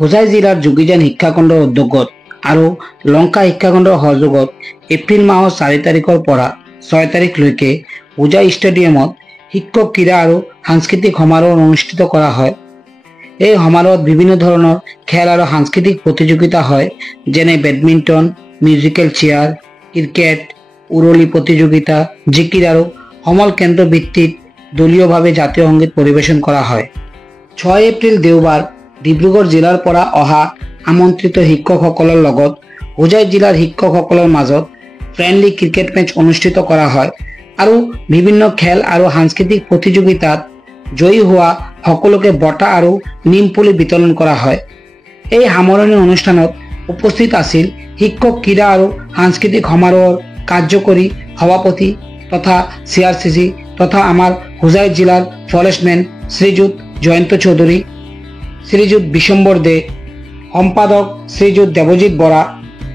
হোজাই জিলাৰ যোগীযান শিক্ষাখণ্ডৰ উদ্যোগত আৰু লংকা শিক্ষাখণ্ডৰ সহযোগত এপ্ৰিল মাহৰ 4 তাৰিখৰ পৰা 6 তাৰিখলৈকে হোজাই ষ্টেডিয়ামত শিক্ষক ক্ৰীড়া আৰু সাংস্কৃতিক সমাৰোহ অনুষ্ঠিত কৰা হয়। এই সমাৰোহত বিভিন্ন ধৰণৰ খেল আৰু সাংস্কৃতিক প্ৰতিযোগিতা হয়, যেনে বেডমিণ্টন, মিউজিকেল চেয়াৰ, ক্ৰিকেট, উৰলি প্ৰতিযোগিতা, জিকিৰ আৰু সমল কেন্দ্ৰ ভিত্তিত দলীয়ভাৱে জাতীয় সংগীত পৰিৱেশন কৰা হয়। 6 এপ্ৰিল দেওবাৰ ডিব্ৰুগড় জিলাৰ পৰা অহা আমন্ত্ৰিত শিক্ষকসকলৰ লগত হোজাই জিলাৰ শিক্ষকসকলৰ মাজত ফ্ৰেণ্ডলি ক্ৰিকেট মেচ অনুষ্ঠিত কৰা হয় আৰু বিভিন্ন খেল আৰু সাংস্কৃতিক প্ৰতিযোগিতাত জয়ী হোৱা সকলোকে বঁটা আৰু নিমপুলি বিতৰণ কৰা হয়। এই সামৰণি অনুষ্ঠানত উপস্থিত আছিল শিক্ষক ক্ৰীড়া আৰু সাংস্কৃতিক সমাৰোহৰ কাৰ্যকৰী সভাপতি তথা CRCC তথা আমাৰ হোজাই জিলাৰ ফৰেষ্টমেন শ্ৰীযুত জয়ন্ত চৌধুৰী, শ্ৰীযুত বিশম্বৰ দে, সম্পাদক শ্ৰীযুত Debajit Bora,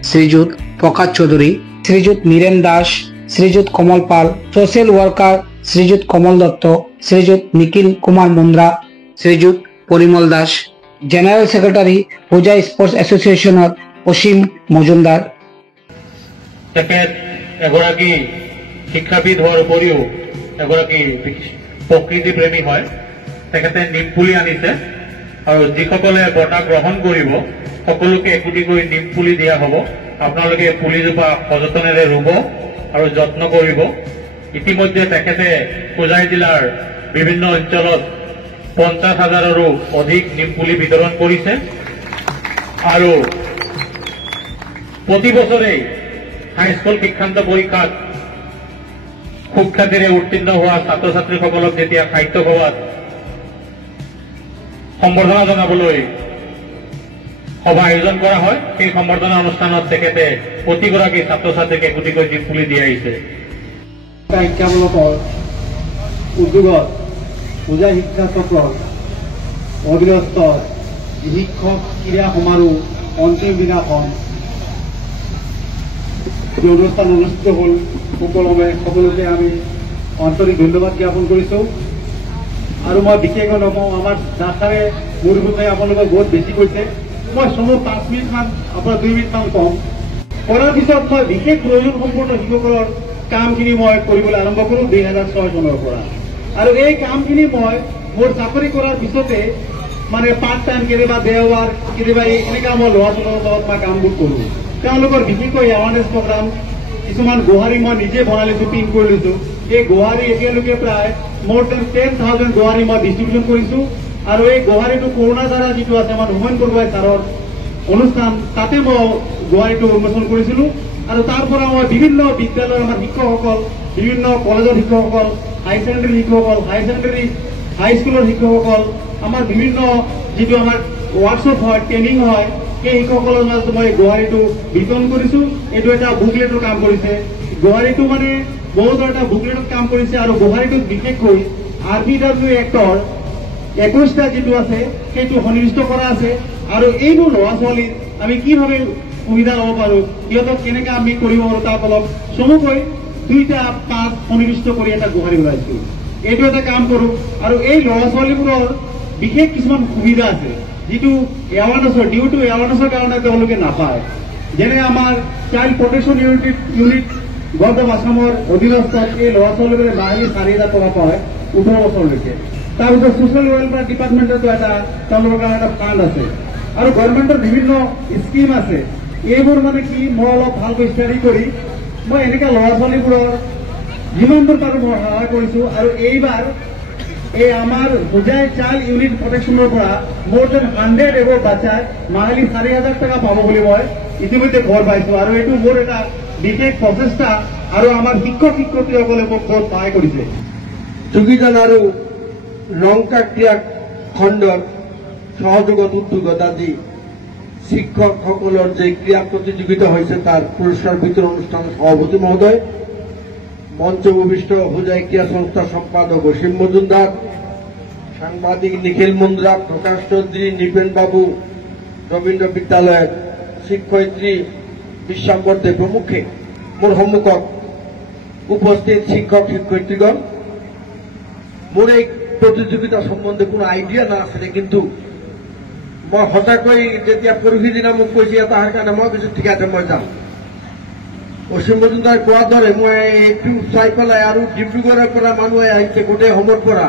Srijut Prakash Choudhury, Srijut Miren Das, Srijut Kamal Pal, social worker Srijut Kamal Dutta, Srijut Nikhil Kumar Mundra, Srijut Parimal Das, general secretary Hojai sports এছ'চিয়েশ্যনৰ অসীম মজুমদাৰ। তেখেত এগৰাকী শিক্ষাবিদ হোৱাৰ উপৰিও এগৰাকী প্ৰকৃতি প্ৰেমী হয়। তেখেতে নিমপুলি আনিছে আৰু যিসকলে বঁটা গ্ৰহণ কৰিব সকলোকে একোটিকৈ নিমপুলি দিয়া হ'ব। আপোনালোকে পুলিজোপা সযতনেৰে ৰুব আৰু যত্ন কৰিব। ইতিমধ্যে তেখেতে হোজাই জিলাৰ বিভিন্ন অঞ্চলত 50,000ৰো অধিক নিমপুলি বিতৰণ কৰিছে আৰু প্ৰতি বছৰেই হাইস্কুল শিক্ষান্ত পৰীক্ষাত সুখ্যাতিৰে উত্তীৰ্ণ হোৱা ছাত্ৰ ছাত্ৰীসকলক যেতিয়া সাহিত্য সভাত সম্বৰ্ধনা জনাবলৈ সভা আয়োজন কৰা হয়, সেই সম্বৰ্ধনা অনুষ্ঠানত তেখেতে প্ৰতিগৰাকী ছাত্ৰ ছাত্ৰীক একোটিকৈ নিমপুলি দি আহিছে। শিক্ষামূলকৰ উদ্যোগত হোজাই শিক্ষা চক্ৰৰ অধীনস্থ শিক্ষক ক্ৰীড়া সমাৰোহ অন্তিম দিনাখন অনুষ্ঠান অনুষ্ঠিত হ'ল। সুকলমে সকলোকে আমি আন্তৰিক ধন্যবাদ জ্ঞাপন কৰিছোঁ আৰু মই বিশেষকৈ নকওঁ, আমাৰ দাসাৰে মোৰ বিষয়ে আপোনালোকক বহুত বেছি কৈছে। মই চমু 5 মিনিটমান আপোনাৰ 2 মিনিটমান কম কৰাৰ পিছত মই বিশেষ প্ৰয়োজন সম্পন্ন শিশুসকলৰ কামখিনি মই কৰিবলৈ আৰম্ভ কৰোঁ 2006 চনৰ পৰা। আৰু এই কামখিনি মই মোৰ চাকৰি কৰাৰ পিছতে মানে পাৰ্ট টাইম কেতিয়াবা দেওবাৰ কেতিয়াবা এনেকুৱা মই ল'ৰা ছোৱালীৰ লগত মই কামবোৰ কৰোঁ। তেওঁলোকৰ বিশেষকৈ এৱাৰনেছ প্ৰগ্ৰাম কিছুমান গোহাৰি মই নিজে বনাই লৈছোঁ, প্ৰিণ্ট কৰি লৈছোঁ। এই গোহাৰি এতিয়ালৈকে প্ৰায় মোৰ দেন 10,000 গোহাৰি মই ডিষ্ট্ৰিবিউশ্যন কৰিছোঁ আৰু এই গোহাৰিটো কৰোণা দ্বাৰা যিটো আছে আমাৰ হোমেন বৰগোহাঁই ছাৰৰ অনুষ্ঠান, তাতে মই গোহাৰিটো উন্মোচন কৰিছিলোঁ। আৰু তাৰ পৰা মই বিভিন্ন বিদ্যালয়ৰ আমাৰ শিক্ষকসকল, বিভিন্ন কলেজৰ শিক্ষকসকল, হাই ছেকেণ্ডেৰী শিক্ষকসকল, হাইস্কুলৰ শিক্ষকসকল, আমাৰ বিভিন্ন যিটো আমাৰ ৱৰ্কশ্বপ হয়, ট্ৰেইনিং হয়, সেই শিক্ষকসকলৰ মাজত মই গোহাৰিটো বিতৰণ কৰিছোঁ। এইটো এটা বুকলেটৰ কাম কৰিছে। গোহাৰিটো মানে বহুতো এটা বুকলেটত কাম কৰিছে আৰু গোহাৰিটোত বিশেষকৈ RBW এক্টৰ 21টা যিটো আছে সেইটো সন্নিৱিষ্ট কৰা আছে। আৰু এইবোৰ ল'ৰা ছোৱালীক আমি কিভাৱে সুবিধা ল'ব পাৰোঁ, সিহঁতক কেনেকৈ আমি কৰিব পাৰোঁ, তাৰ ফলত চমুকৈ 2টা পাঠ সন্নিৱিষ্ট কৰি এটা গোহাৰি ওলাইছোঁ। এইটো এটা কাম কৰোঁ। আৰু এই ল'ৰা ছোৱালীবোৰৰ বিশেষ কিছুমান সুবিধা আছে যিটো এৱাৰনেছৰ ডিউ টু এৱাৰনেছৰ কাৰণে তেওঁলোকে নাপায়। যেনে আমাৰ child protection unit government of আছামৰ অধীনস্থ এই ল'ৰা ছোৱালীবোৰে মাহিলী 4,000 টকা পায় 18 বছৰলৈকে। তাৰপিছত ছ'চিয়েল ৱেলফেয়াৰ ডিপাৰ্টমেণ্টতো এটা তেওঁলোকৰ কাৰণে এটা ফাণ্ড আছে আৰু গভৰ্ণমেণ্টৰ বিভিন্ন স্কিম আছে। এইবোৰ মানে কি মই অলপ ভালকৈ ষ্টাডি কৰি মই এনেকুৱা ল'ৰা ছোৱালীবোৰৰ যিমানবোৰ পাৰোঁ মই সহায় কৰিছোঁ। আৰু এইবাৰ এই আমাৰ হোজাই চাইল্ড ইউনিট প্ৰটেকশ্যনৰ পৰা মোৰ যেন 100 এবোৰ বাচ্চাই মাহিলী 4,000 টকা পাব বুলি মই ইতিমধ্যে খবৰ পাইছোঁ। আৰু এইটো মোৰ এটা বিশেষ প্ৰচেষ্টা আৰু আমাৰ শিক্ষক শিক্ষয়িত্ৰীসকলে মোক বহুত সহায় কৰিছে। যোগীযান আৰু লংকা ক্ৰীড়া খণ্ডৰ সহযোগত উদ্যোগত আজি শিক্ষকসকলৰ যে ক্ৰীড়া প্ৰতিযোগিতা হৈছে তাৰ পুৰস্কাৰ বিতৰণ অনুষ্ঠানৰ সভাপতি মহোদয়, মঞ্চে উপবিষ্ট হোজাই ক্ৰীড়া সংস্থাৰ সম্পাদক অসীম মজুমদার, সাংবাদিক নিখিল মুন্দ্রা, প্রকাশ চৌধুরী, নিপেন বাবু, রবীন্দ্র বিদ্যালয়ের শিক্ষয়িত্রী বিশ্বম্বর দে প্রমুখে মোর সন্মুখত উপস্থিত শিক্ষক শিক্ষয়িত্রীগণ। মোর এই প্রতিযোগিতা সম্বন্ধে কোনো আইডিয়া না আছে, কিন্তু মই সঁচাকৈ যেতিয়া পৰহি দিনা মোক কৈছে তাৰ কাৰণে মই কৈছো ঠিক আছে মই যাম। অসীম মজুমদাৰ কোৱাৰ দৰে মই এইটো চাই পেলাই আৰু ডিব্ৰুগড়ৰ পৰা মানুহে আহিছে গোটেই সময়ৰ পৰা,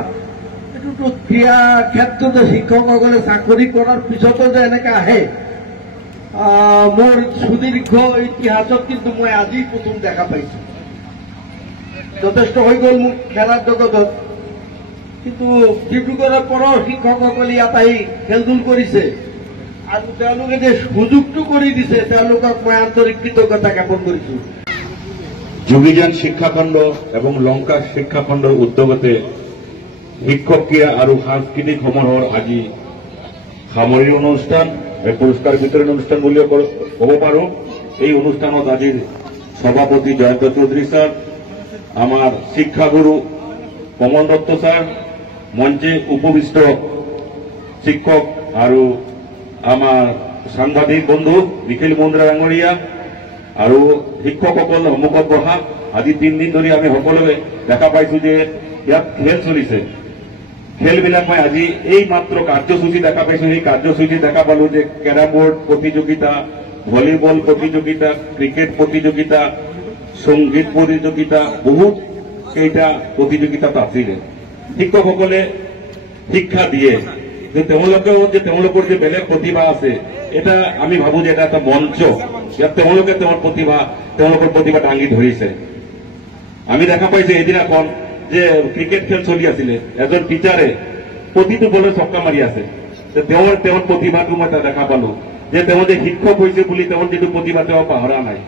এইটোতো ক্ৰীড়া ক্ষেত্ৰত শিক্ষকসকলে চাকৰি কৰাৰ পিছতো যে এনেকে আহে, মোৰ সুদীৰ্ঘ ইতিহাসত কিন্তু মই আজি প্ৰথম দেখা পাইছো। যথেষ্ট হৈ গ'ল মোক খেলাৰ জগতত, কিন্তু ডিব্ৰুগড়ৰ পৰাও শিক্ষকসকলে ইয়াত আহি খেল ধূল কৰিছে আৰু তেওঁলোকে যে সুযোগটো কৰি দিছে তেওঁলোকক মই আন্তৰিক কৃতজ্ঞতা জ্ঞাপন কৰিছো। যোগীযান শিক্ষাখণ্ড এবং লঙ্কা শিক্ষাখণ্ডৰ উদ্যোগতে শিক্ষক ক্ৰীড়া আৰু সাংস্কৃতিক সমাৰোহৰ আজি সামৰণি অনুষ্ঠান, পুৰস্কাৰ বিতৰণ অনুষ্ঠান বুলিও ক'ব পাৰোঁ। এই অনুষ্ঠানত আজিৰ সভাপতি জয়ন্ত চৌধুৰী স্যাৰ, আমাৰ শিক্ষাগুৰু কমল দত্ত স্যাৰ, মঞ্চে উপবিষ্ট শিক্ষক আৰু আমাৰ সাংবাদিক বন্ধু নিখিল মুন্দ্ৰা ডাঙৰীয়া আৰু শিক্ষকসকল সন্মুখত বহা। আজি 3 দিন ধৰি আমি সকলোৱে দেখা পাইছো যে ইয়াত খেল চলিছে। খেলবিলাক মই আজি এই মাত্ৰ কাৰ্যসূচী দেখা পাইছো। সেই কাৰ্যসূচী দেখা পালো যে কেৰাম বোৰ্ড প্ৰতিযোগিতা, ভলীবল প্ৰতিযোগিতা, ক্ৰিকেট প্ৰতিযোগিতা, সংগীত প্ৰতিযোগিতা, বহুত কেইটা প্ৰতিযোগিতাত আছিলে। শিক্ষকসকলে শিক্ষা দিয়ে যে তেওঁলোকেও যে তেওঁলোকৰ যে বেলেগ প্ৰতিভা আছে, এটা আমি ভাবো যে এটা এটা মঞ্চ, ইয়াত তেওঁলোকে তেওঁলোকৰ প্ৰতিভা দাঙি ধৰিছে। আমি দেখা পাইছো এদিনাখন যে ক্ৰিকেট খেল চলি আছিলে, এজন টিচাৰে প্ৰতিটো বলে ছক্কা মাৰি আছে। তেওঁৰ প্ৰতিভাটো মই দেখা পালো যে তেওঁ যে শিক্ষক হৈছে বুলি তেওঁৰ যিটো প্ৰতিভা তেওঁ পাহৰা নাই।